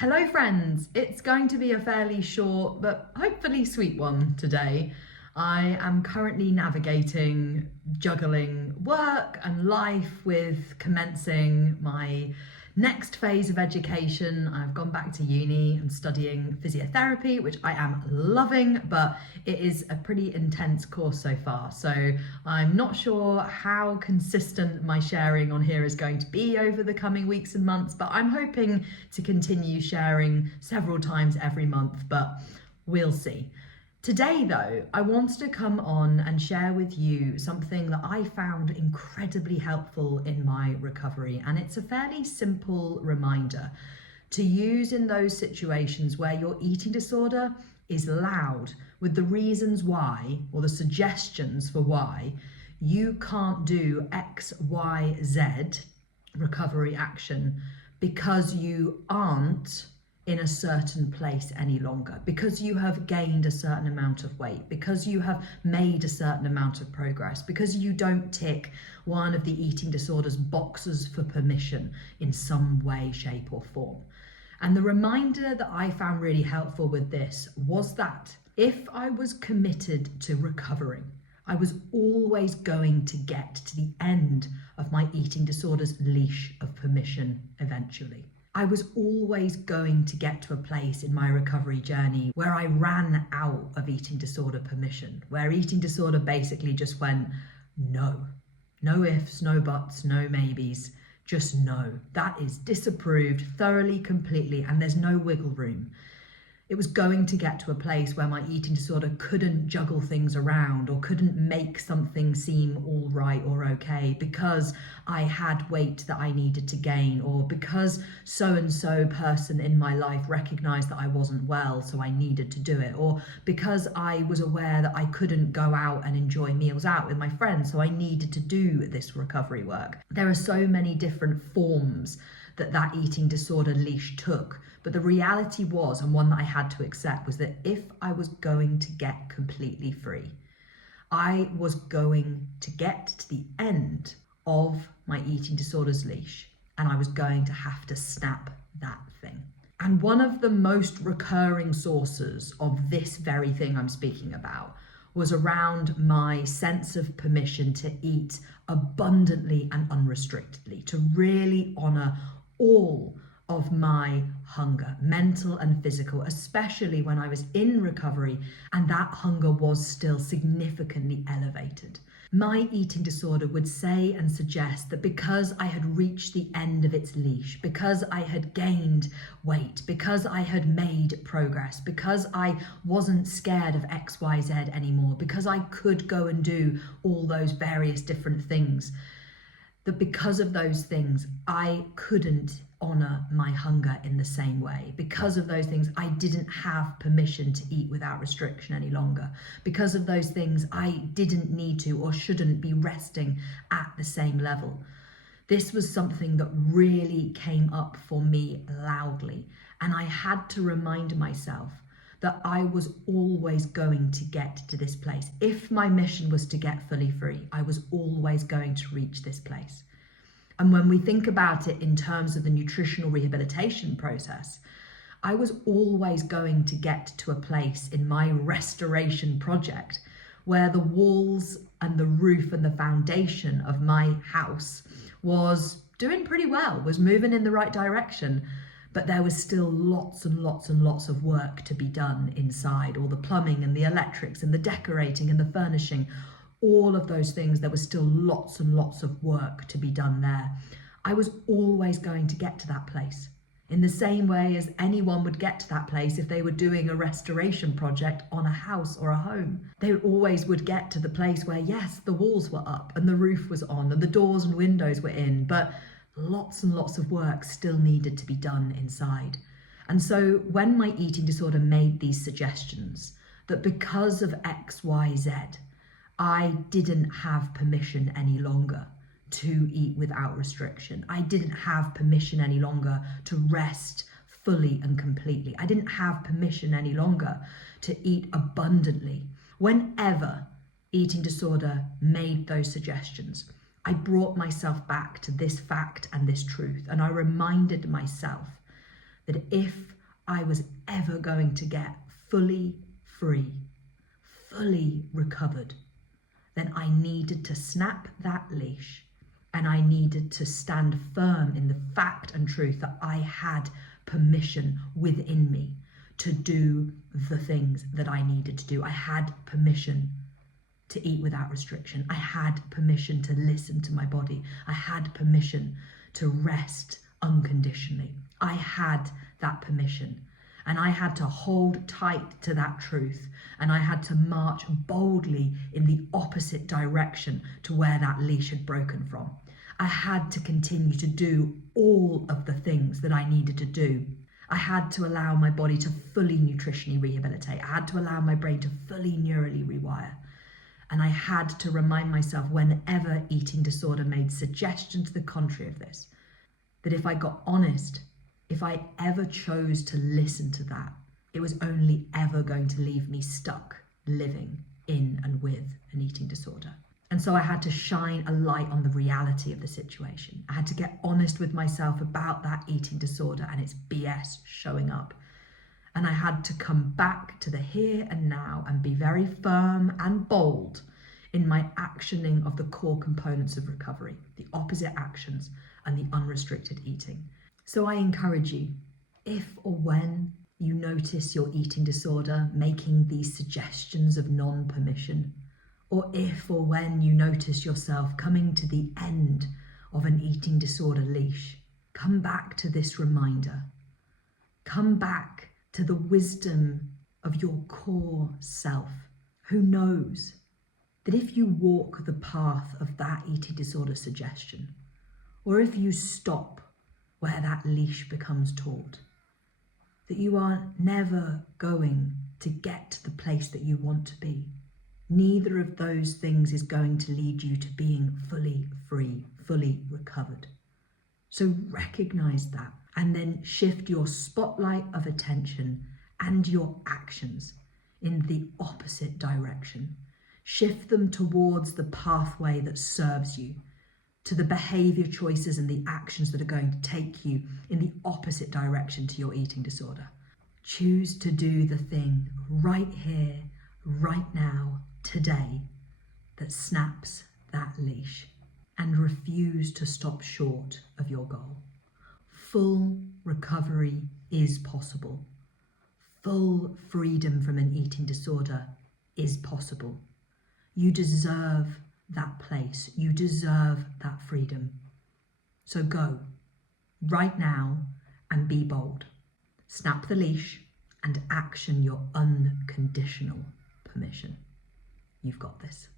Hello friends, it's going to be a fairly short but hopefully sweet one today. I am currently navigating juggling work and life with commencing my next phase of education. I've gone back to uni and studying physiotherapy, which I am loving, but it is a pretty intense course so far. So I'm not sure how consistent my sharing on here is going to be over the coming weeks and months, but I'm hoping to continue sharing several times every month, but we'll see. Today, though, I wanted to come on and share with you something that I found incredibly helpful in my recovery. And it's a fairly simple reminder to use in those situations where your eating disorder is loud with the reasons why, or the suggestions for why, you can't do X, Y, Z recovery action because you aren't in a certain place any longer, because you have gained a certain amount of weight, because you have made a certain amount of progress, because you don't tick one of the eating disorders boxes for permission in some way, shape or form. And the reminder that I found really helpful with this was that if I was committed to recovering, I was always going to get to the end of my eating disorder's leash of permission eventually. I was always going to get to a place in my recovery journey where I ran out of eating disorder permission, where eating disorder basically just went, no. No ifs, no buts, no maybes, just no. That is disapproved thoroughly, completely, and there's no wiggle room. It was going to get to a place where my eating disorder couldn't juggle things around or couldn't make something seem all right or okay because I had weight that I needed to gain, or because so-and-so person in my life recognized that I wasn't well, so I needed to do it, or because I was aware that I couldn't go out and enjoy meals out with my friends, so I needed to do this recovery work. There are so many different forms that eating disorder leash took. But the reality was, and one that I had to accept, was that if I was going to get completely free, I was going to get to the end of my eating disorder's leash, and I was going to have to snap that thing. And one of the most recurring sources of this very thing I'm speaking about was around my sense of permission to eat abundantly and unrestrictedly, to really honor all of my hunger, mental and physical, especially when I was in recovery and that hunger was still significantly elevated. My eating disorder would say and suggest that because I had reached the end of its leash, because I had gained weight, because I had made progress, because I wasn't scared of X, Y, Z anymore, because I could go and do all those various different things, that because of those things, I couldn't honor my hunger in the same way. Because of those things, I didn't have permission to eat without restriction any longer. Because of those things, I didn't need to or shouldn't be resting at the same level. This was something that really came up for me loudly. And I had to remind myself that I was always going to get to this place. If my mission was to get fully free, I was always going to reach this place. And when we think about it in terms of the nutritional rehabilitation process, I was always going to get to a place in my restoration project where the walls and the roof and the foundation of my house was doing pretty well, was moving in the right direction. But there was still lots and lots and lots of work to be done inside, all the plumbing and the electrics and the decorating and the furnishing, all of those things. There was still lots and lots of work to be done there. I was always going to get to that place in the same way as anyone would get to that place if they were doing a restoration project on a house or a home. They always would get to the place where, yes, the walls were up and the roof was on and the doors and windows were in, but lots and lots of work still needed to be done inside. And so when my eating disorder made these suggestions that because of X, Y, Z, I didn't have permission any longer to eat without restriction. I didn't have permission any longer to rest fully and completely. I didn't have permission any longer to eat abundantly. Whenever eating disorder made those suggestions, I brought myself back to this fact and this truth, and I reminded myself that if I was ever going to get fully free, fully recovered, then I needed to snap that leash, and I needed to stand firm in the fact and truth that I had permission within me to do the things that I needed to do. I had permission to eat without restriction. I had permission to listen to my body. I had permission to rest unconditionally. I had that permission, and I had to hold tight to that truth, and I had to march boldly in the opposite direction to where that leash had broken from. I had to continue to do all of the things that I needed to do. I had to allow my body to fully nutritionally rehabilitate. I had to allow my brain to fully neurally rewire. And I had to remind myself, whenever eating disorder made suggestion to the contrary of this, that if I got honest, if I ever chose to listen to that, it was only ever going to leave me stuck living in and with an eating disorder. And so I had to shine a light on the reality of the situation. I had to get honest with myself about that eating disorder and its BS showing up. And I had to come back to the here and now and be very firm and bold in my actioning of the core components of recovery, the opposite actions and the unrestricted eating. So I encourage you, if or when you notice your eating disorder making these suggestions of non-permission, or if or when you notice yourself coming to the end of an eating disorder leash, come back to this reminder. Come back to the wisdom of your core self, who knows that if you walk the path of that eating disorder suggestion, or if you stop where that leash becomes taut, that you are never going to get to the place that you want to be. Neither of those things is going to lead you to being fully free, fully recovered. So recognize that, and then shift your spotlight of attention and your actions in the opposite direction. Shift them towards the pathway that serves you, to the behavior choices and the actions that are going to take you in the opposite direction to your eating disorder. Choose to do the thing right here, right now, today, that snaps that leash, and refuse to stop short of your goal. Full recovery is possible. Full freedom from an eating disorder is possible. You deserve that place. You deserve that freedom. So go right now and be bold. Snap the leash and action your unconditional permission. You've got this.